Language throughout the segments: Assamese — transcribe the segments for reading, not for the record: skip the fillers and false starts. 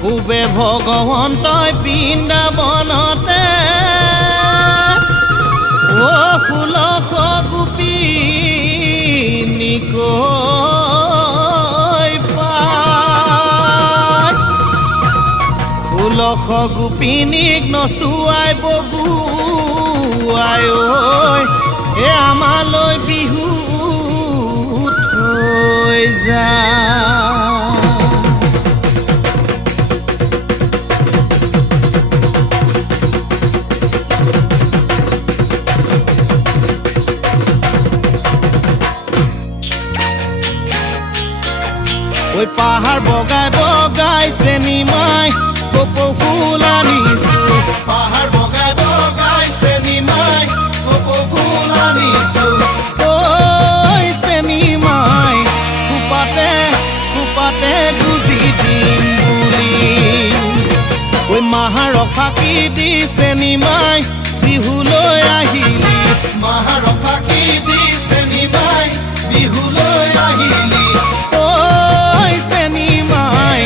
পূবে ভগৱন্তই বৃন্দাবনতে ও 1600 গোপিনীক পায় 1600 গোপিনীক নচুৱাই ববুৱাই ঐ এ আমালৈ বিহু থৈ যায় ওই পাহাড় বগাই বগাই চেনিমাই কপৌ ফুল আনিছো পাহাড় বগাই বগাই চেনিমাই কপৌ ফুল আনিছো ওই চেনিমাই খুপাতে খুপাতে গুজি দিম বুলি ওই মাহাৰক ফাঁকি দি চেনিমাই বিহুলৈ আহিলি মাহাৰক ফাঁকি দি চেনিমাই বিহুলৈ আহিলি চেনিমাই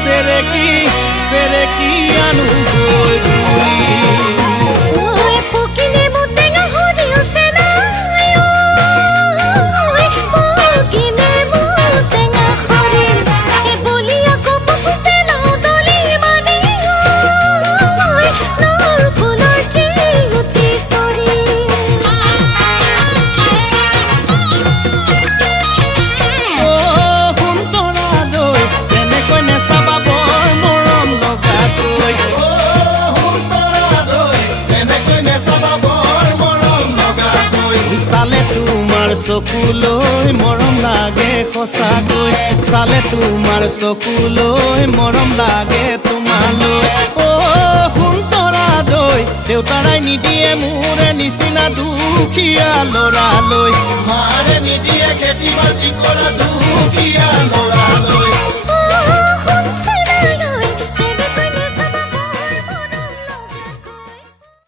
সেৰেকি আনু গৈ বুলি ওই পকিনে মুটেঙা হৰিও চেনাই ওই পকিনে মুটেঙা হৰিল এ বলি আকৌ পুপুতে লদলি মানি ওই নল ফুলৰ জিগুটি সৰিল চালে তোমাৰ চকুলৈ মৰম লাগে সঁচাকৈ চালে তোমাৰ চকুলৈ মৰম লাগে তোমালৈ অ সুন্তৰা দৈ দেউতাৰাই নিদিয়ে মোৰে নিচিনা দুখীয়া ল'ৰালৈ মাৰে নিদিয়ে খেতি বাতি কৰা দুখীয়া ল'ৰালৈ